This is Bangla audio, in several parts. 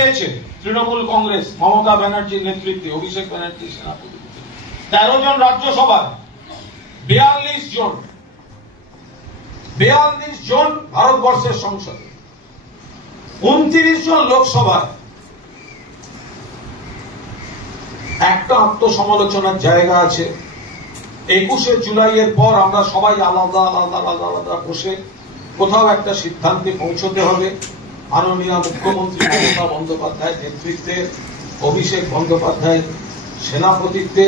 পেয়েছে তৃণমূল কংগ্রেস মমতা ব্যানার্জির নেতৃত্বে, অভিষেক ব্যানার্জির সেনাপতি। 13 জন রাজ্যসভায়, 42 জন ভারতবর্ষের সংসদে, 29 জন লোকসভায়। একটা আত্মসমালোচনার জায়গা আছে। 21শে জুলাইয়ের পর আমরা সবাই আলাদা আলাদা আলাদা আলাদা বসে কোথাও একটা সিদ্ধান্তে পৌঁছতে হবে। মাননীয় মুখ্যমন্ত্রী মমতা বন্দ্যোপাধ্যায়ের নেতৃত্বে, অভিষেক বন্দ্যোপাধ্যায় সেনাপতিত্বে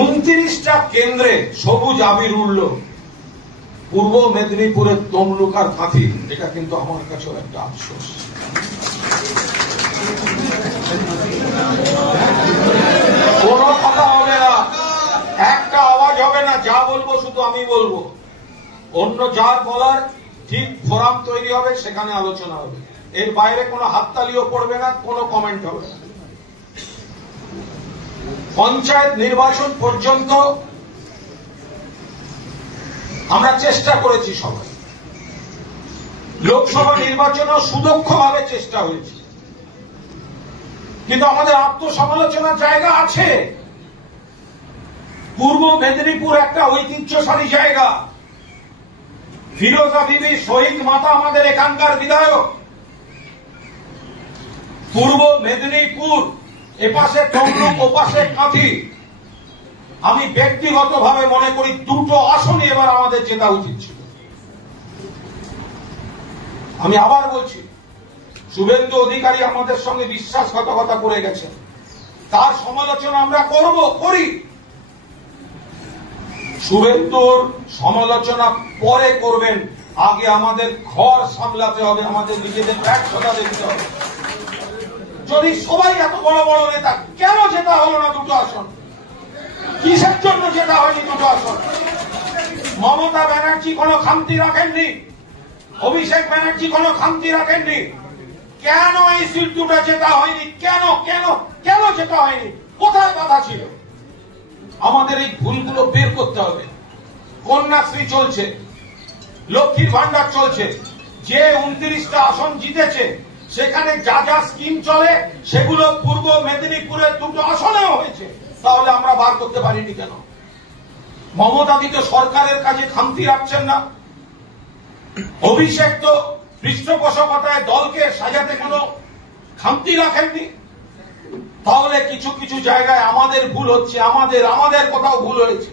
29টা কেন্দ্রে সবুজ আবির উড়ল। পূর্ব মেদিনীপুরের তমলুকার কাঁথি, এটা কিন্তু আমার কাছেও একটা আফসোস। কোন কথা হবে না, একটা আওয়াজ হবে না, যা বলবো শুধু আমি বলবো। অন্য যার বলার ঠিক ফোরাম তৈরি হবে, সেখানে আলোচনা হবে। এর বাইরে কোনো হাততালিও পড়বে না, কোনো কমেন্ট হবে না। পঞ্চায়েত নির্বাচন পর্যন্ত আমরা চেষ্টা করেছি সবাই, লোকসভা নির্বাচনও সুদক্ষভাবে চেষ্টা হয়েছে, কিন্তু আমাদের আত্মসমালোচনার জায়গা আছে। পূর্ব মেদিনীপুর একটা ঐতিহ্যশালী জায়গা। ফিরোজা বিবি শহীদ মাতা আমাদের এখানকার বিধায়ক। পূর্ব মেদিনীপুর, এপাশে তমলুক, ওপাশে কাঁথি। আমি ব্যক্তিগতভাবে মনে করি দুটো আসনই এবার আমাদের জেতা উচিত ছিল। আমি আবার বলছি, শুভেন্দু অধিকারী আমাদের সঙ্গে বিশ্বাসঘাতকতা করে গেছেন, তার সমালোচনা আমরা করি। শুভেন্দুর সমালোচনা পরে করবেন, আগে আমাদের ঘর সামলাতে হবে, আমাদের নিজেদের ব্যর্থতা দেখতে হবে। যদি সবাই এত বড় বড় নেতা, কেন জেতা হলো না দুটো আসন? কিসের জন্য জেতা হয়নি দুটো আসন? মমতা ব্যানার্জি কোনো খামতি রাখেননি, অভিষেক ব্যানার্জি কোনো খামতি রাখেননি। কেন এই সিট দুটো জেতা হয়নি? কেন কেন কেন জেতা হয়নি? কোথায় বাধা ছিল? আমাদের এই ভুলগুলো বের করতে হবে। কন্যাশ্রী চলছে, লক্ষ্মীর ভান্ডার চলছে, যে 29টা আসন জিতেছে সেখানে যা যা স্কিম চলে সেগুলো পূর্ব মেদিনীপুরের দুটো আসনেও হয়েছে, তাহলে আমরা বার করতে পারিনি কেন? মমতা দি তো সরকারের কাজে খামতি রাখছেন না, অভিষেক তো পৃষ্ঠপোষকতায় দলকে সাজাতে কোনো খামতি রাখেননি। তাহলে কিছু কিছু জায়গায় আমাদের ভুল হচ্ছে, আমাদের কোথাও ভুল হয়েছে।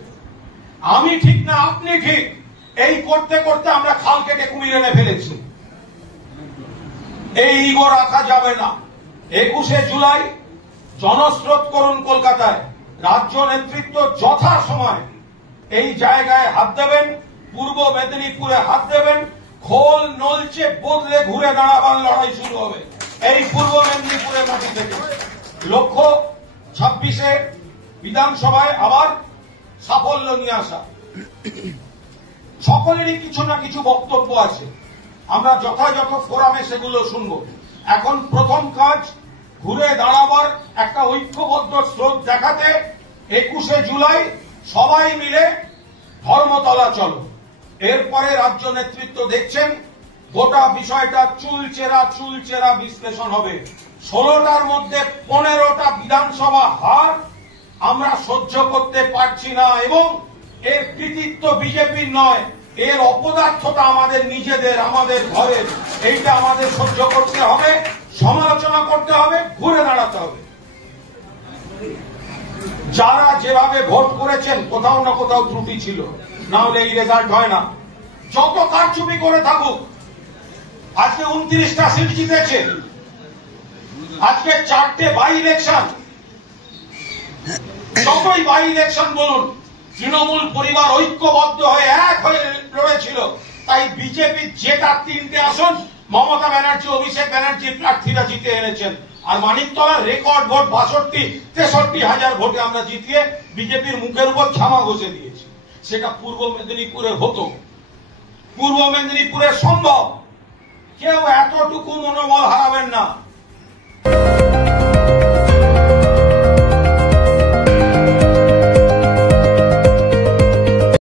আমি ঠিক না আপনি ঠিক, এই করতে করতে আমরা খাল কেটে কুমির এনে ফেলেছি। এই ইগো রাখা যাবে না। 21শে জুলাই জনস্রোত করুন কলকাতায়, রাজ্য নেতৃত্ব যথা সময় এই জায়গায় হাত দেবেন, পূর্ব মেদিনীপুরে হাত দেবেন। খোল নলচে বদলে ঘুরে দাঁড়াবার লড়াই শুরু হবে এই পূর্ব মেদিনীপুরের মাটি থেকে। লক্ষ্য 26শে বিধানসভায় আবার সাফল্য নিয়ে আসা। সকলেরই কিছু না কিছু বক্তব্য আছে, আমরা যথাযথ ফোরামে সেগুলো শুনব। এখন প্রথম কাজ ঘুরে দাঁড়াবার একটা ঐক্যবদ্ধ স্রোত দেখাতে 21শে জুলাই সবাই মিলে ধর্মতলা চলো। এরপরে রাজ্য নেতৃত্ব দেখছেন গোটা বিষয়টা চুলচেরা বিশ্লেষণ হবে। 16টার মধ্যে 15টা বিধানসভা হার আমরা সহ্য করতে পারছি না, এবং এর কৃতিত্ব বিজেপির নয়, এর অপদার্থতা আমাদের নিজেদের, আমাদের ঘরের। এইটা আমাদের সহ্য করতে হবে, সমালোচনা করতে হবে, ঘুরে দাঁড়াতে হবে। যারা যেভাবে ভোট করেছেন কোথাও না কোথাও ত্রুটি ছিল, না হলে এই রেজাল্ট হয় না। যত কারচুপি করে থাকুক, আজকে 29টা সিট জিতেছে, আজকে 4টে বাই ইলেকশন, যতই বাই ইলেকশন বলুন, তৃণমূল পরিবার ঐক্যবদ্ধ হয়ে এক হয়ে লড়েছিল, তাই বিজেপি যেটা 3টে আসন মমতা ব্যানার্জি, অভিষেক ব্যানার্জির প্রার্থীরা জিতে এনেছেন। আর মানিকতলার রেকর্ড ভোট 62-63 ভোটে আমরা জিতিয়ে বিজেপির মুখের উপর ছামা ঘষে দিয়েছি। সেটা পূর্ব মেদিনীপুরে হতো, পূর্ব মেদিনীপুরে সম্ভব। কেউ এতটুকু মনোবল হারাবেন না।